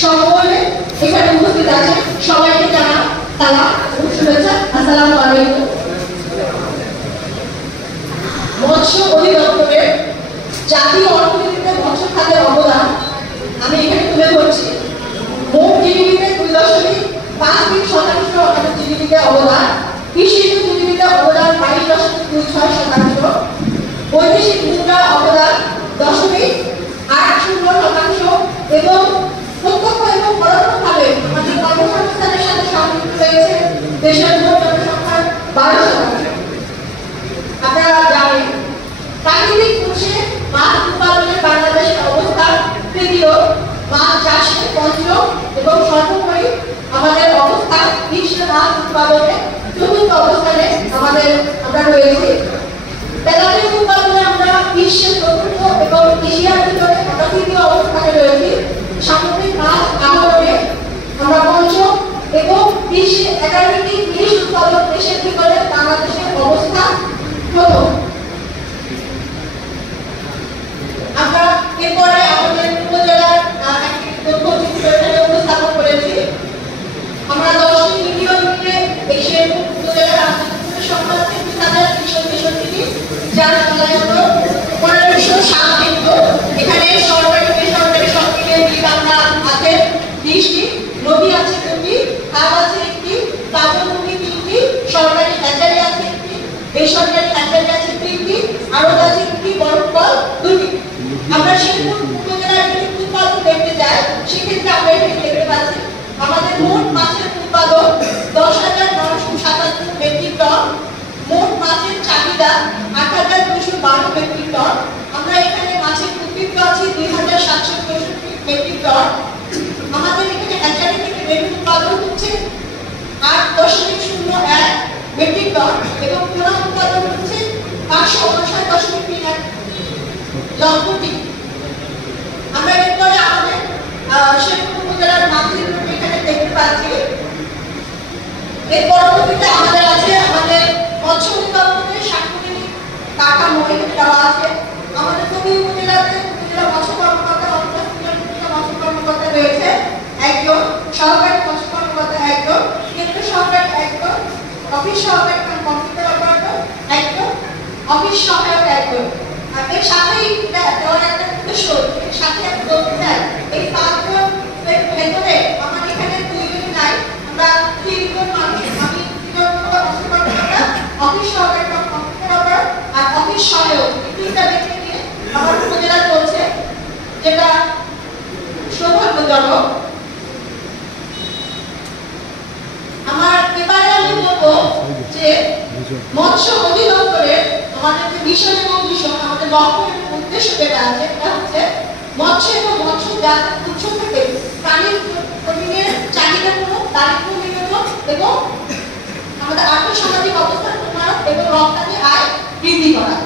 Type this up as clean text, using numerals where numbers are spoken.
সকলে এখানে উপস্থিত আছে, সবাইকে জানা সালাম ও শুভেচ্ছা। আসসালামু আলাইকুম। মৎস্য অধিদপ্তরের জাতীয় অর্থনীতিতে মৎস্য খাতের অবদান আমি এখানে তুলে ধরছি। মোট জিডিপিতে 2.53% আমাদের জিডিপিতে অবদান, কৃষি জিডিপিতে অবদান 22.26%, বৈদেশিক মুদ্রা অবদান 0.80% এবং প্রত্যক্ষ এবং পরোক্ষভাবে আমাদের কর্মসংস্থানের সাথে সংযুক্ত রয়েছে দেশের মোট জনসংখ্যার 12%। আপনারা জানেন প্রাকৃতিক উৎসে মাছ উৎপাদনের বাংলাদেশের অবস্থান তৃতীয়, মাছ চাষে পঞ্চম এবং সর্বোপরি আমাদের অবস্থান বিশ্বে মাছ উৎপাদনে চতুর্থ অবস্থানে আমরা রয়েছি। তেলাপিয়া উৎপাদনে আমরা বিশ্বের চতুর্থ এবং এশিয়ার ভিতরে আমরা তৃতীয় অবস্থানে রয়েছি। সামুদ্রিক মাছ আহরণে আমরা পঞ্চম এবং বিশ্বে 11টি ইলিশ উৎপাদক দেশের ভিতরে বাংলাদেশের অবস্থান প্রথম। আমরা এরপরে আমাদের উপজেলার তথ্য চিত্র উপস্থাপন করেছি। আমরা 10টি ইউনিয়ন মিলে দেশের উপজেলার সংখ্যা 30,363টি, যার সাধারণত 1507 এখানে সরকারি বেসরকারি সব মিলিয়ে মিল আমরা আছে 30টি, নদী আছে 2টি, খাল আছে 1টি, কাজলভূমি 3টি, সরকারি হ্যাচারি আছে 1টি, বেসরকারি হ্যাচারি আছে 3টি, আড়ত আছে 2টি, বরফকল 2টি। আমরা শেরপুর উপজেলার যদি উৎপাদন দেখতে যাই, সেক্ষেত্রে আমরা এখানে দেখতে পাচ্ছি আমাদের মোট মাছের উৎপাদন 10,977 মেট্রিক টন, মোট মাছের চাহিদা 8,212 মেট্রিক টন। আমরা এখানে মাছের উৎপাদন আছে 2,764 মেট্রিক টন। আমাদের এখানে হ্যাচারি থেকে রেডি উৎপাদন হচ্ছে 8.01 মেট্রিক টন এবং পোনা উৎপাদন হচ্ছে 559.31 লক্ষটি। আমরা এরপরে আমাদের শেরপুর উপজেলার মাছের এখানে দেখতে পাচ্ছি। এর পরবর্তীতে আমাদের আছে আমাদের মৎস্য অধিদপ্তরের সাংগঠনিক কাঠামো এখানে দেওয়া আছে। আমাদের দুই উপজেলাতে উপজেলা মৎস্য কর্মকর্তা মৎস্য কর্মকর্তা রয়েছে একজন, সহকারী মৎস্য কর্মকর্তা একজন, কেন্দ্রীয় সহকারী একজন, অফিস সহকারী কম্পিউটার অপারেটর একজন, অফিস সহায়ক একজন। আর এর সাথেই দেওয়ার একটা উদ্দেশ্য, এর সাথে একটা বলতে চাই, এই 5 জন ভেতরে আমার এখানে 2 জন নাই, আমরা 3 জন মানুষ। আমি 3 জন মৎস্য কর্মকর্তা, অফিস সহকারী কম্পিউটার অপারেটর আর অফিস সহায়ক, এই 3টা ব্যক্তি নিয়ে আমার উপজেলা চলছে, যেটা সৌভাগ্যজনক। আমার এবারে আমি বলবো যে মৎস্য অধিদপ্তরের আমাদের যে মিশন এবং ভিশন, আমাদের লক্ষ্য এবং উদ্দেশ্য যেটা আছে, এটা হচ্ছে মৎস্য এবং মৎস্যজাত উৎস থেকে প্রাণীর প্রোটিনের চাহিদা পূরণ, দারিদ্র্য নির্মূল এবং আমাদের আর্থসামাজিক অবস্থার উন্নয়ন এবং রপ্তানি আয় বৃদ্ধি করা।